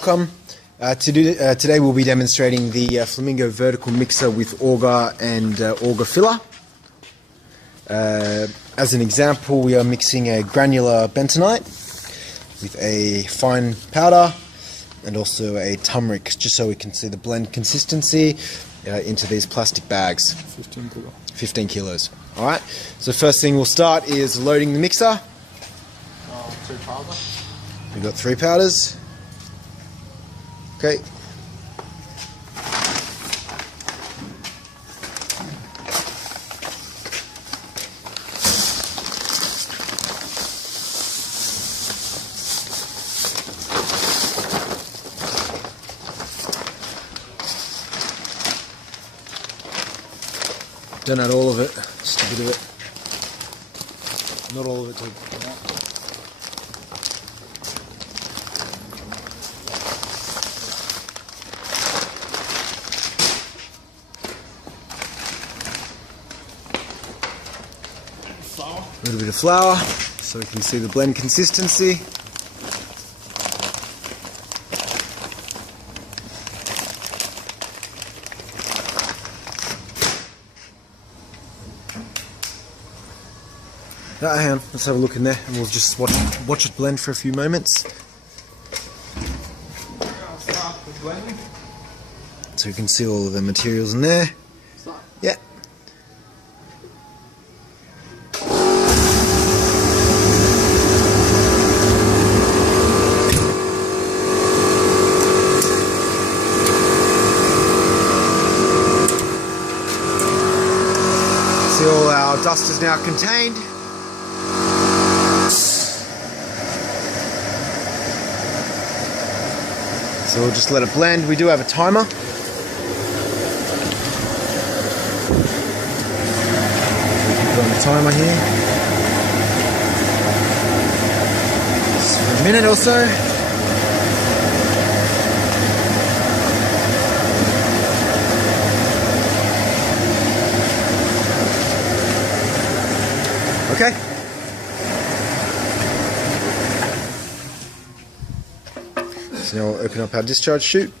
Welcome. Today we'll be demonstrating the Flamingo vertical mixer with auger and auger filler. As an example, we are mixing a granular bentonite with a fine powder and also a turmeric, just so we can see the blend consistency into these plastic bags. 15 kilos. Alright, so first thing we'll start is loading the mixer. 3 powders. We've got 3 powders. Okay. Don't add all of it, just a bit of it. Not all of it too. A little bit of flour so we can see the blend consistency. Right, hang on, let's have a look in there and we'll just watch it blend for a few moments. I'll start with blending. So you can see all of the materials in there. Start. Yeah. See, all our dust is now contained. So we'll just let it blend. We do have a timer. Put on the timer here. Just for a minute or so. Okay. So now we'll open up our discharge chute.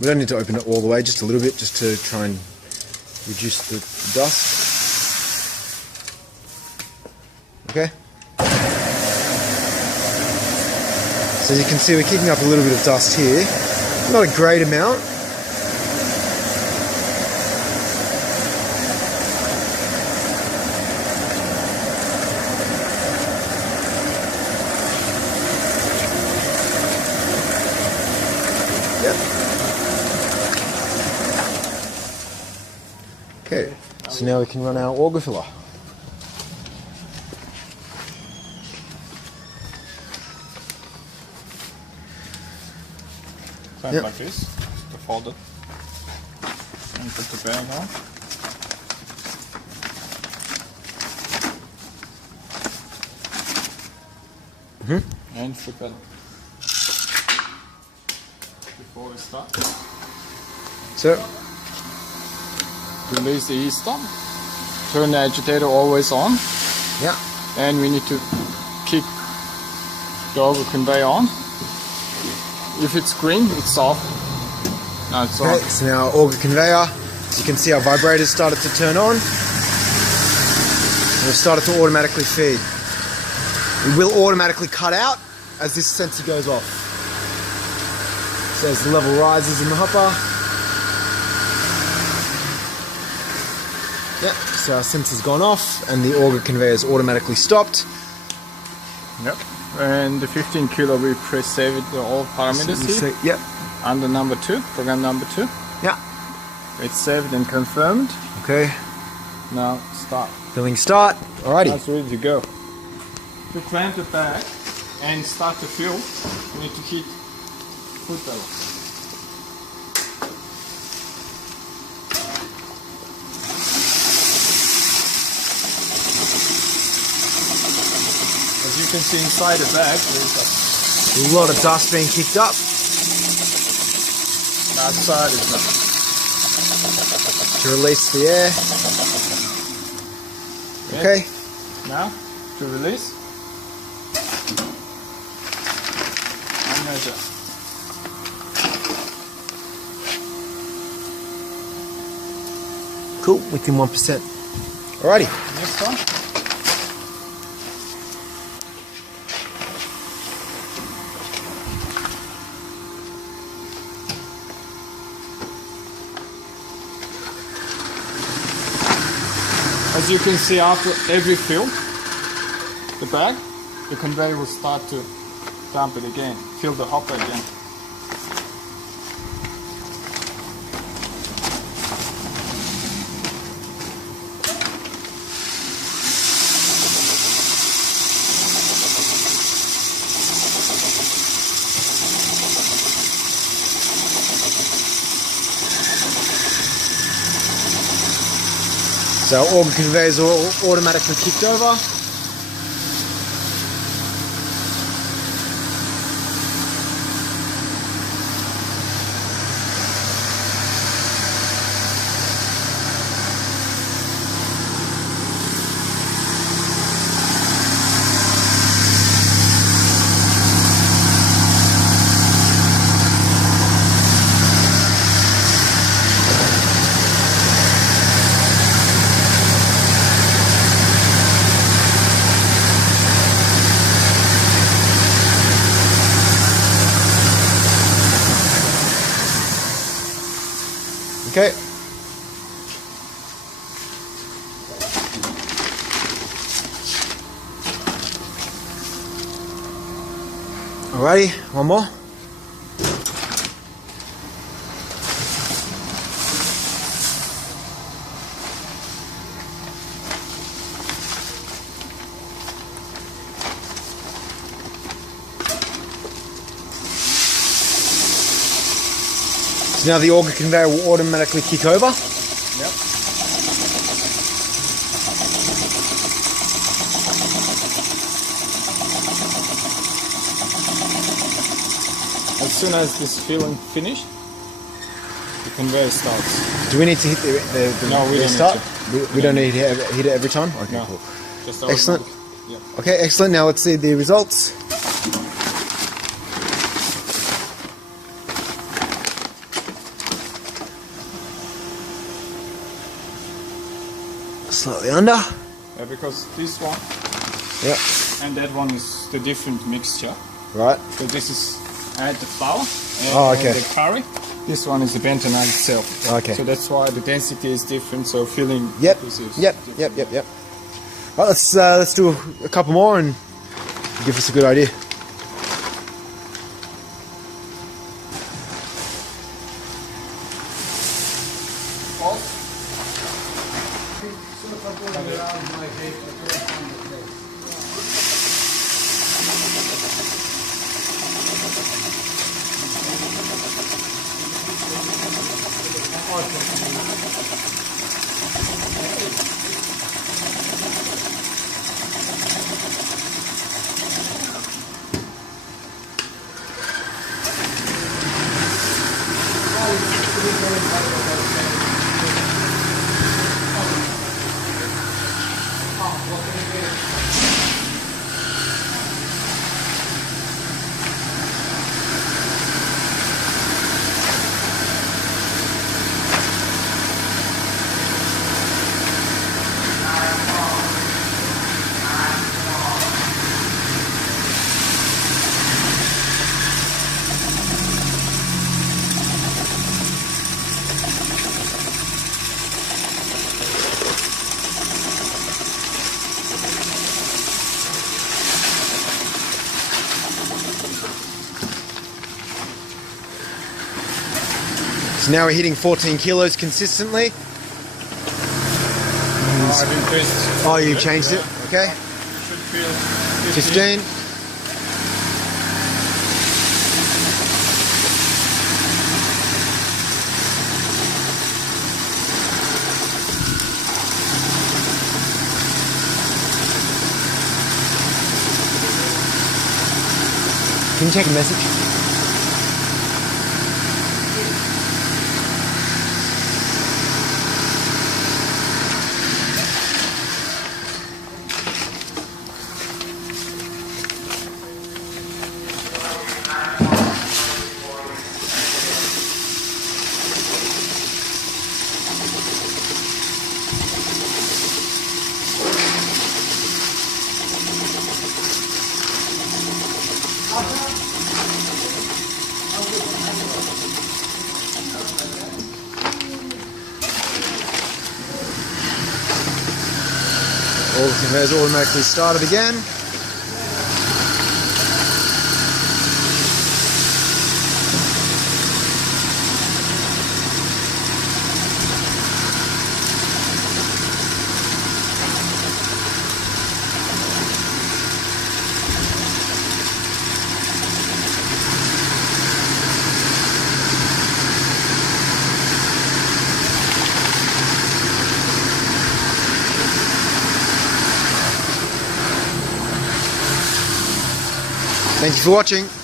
We don't need to open it all the way, just a little bit, just to try and reduce the dust. Okay. So you can see we're kicking up a little bit of dust here. Not a great amount. Okay, so now we can run our auger filler. Same like this, to fold it. And put the bag on. And flip it before we start. So, release the e-stop. Turn the agitator always on. yeah. And we need to kick the auger conveyor on. If it's green, it's off. No, it's Okay, on. so now our auger conveyor, as you can see our vibrators started to turn on. And we've started to automatically feed. It will automatically cut out as this sensor goes off. So as the level rises in the hopper. Yep, so our sensor's gone off and the auger conveyor is automatically stopped. Yep. And the 15 kilo we pre-saved all parameters here. Yep. Under number 2, program number 2. Yeah. It's saved and confirmed. Okay. Now start. Filling start. Alrighty. That's ready to go. To clamp the bag and start to fill, you need to hit foot pedal. As you can see inside the bag, there's A lot of dust being kicked up. that side is not. To release the air. Okay. Now, to release. and measure. Cool, within 1%. Alrighty. Next one. As you can see, after every fill, the bag, the conveyor will start to dump it again, fill the hopper again. So auger conveyors are all automatically kicked over. Okay. Alrighty, one more. So now the auger conveyor will automatically kick over. Yep. As soon as this filling finished, the conveyor starts. Do we need to hit the No, we don't start? need to. We don't need to hit it every time? Okay, No. cool. Just Excellent. automatic. Yep. Okay, excellent. Now let's see the results. Slightly under. Yeah, because this one Yep. and that one is the different mixture. Right. So this is add the flour and, Oh, okay. and the curry. This one is the bentonite itself. Okay. So that's why the density is different. So filling. Yep. this is Yep. different. Yep. Right, let's do a couple more and give us a good idea. So now we're hitting 14 kilos consistently. I've increased. Oh, you've changed it? Okay. Should feel 15. Can you take a message? All the conveyors automatically started again. Thank you for watching.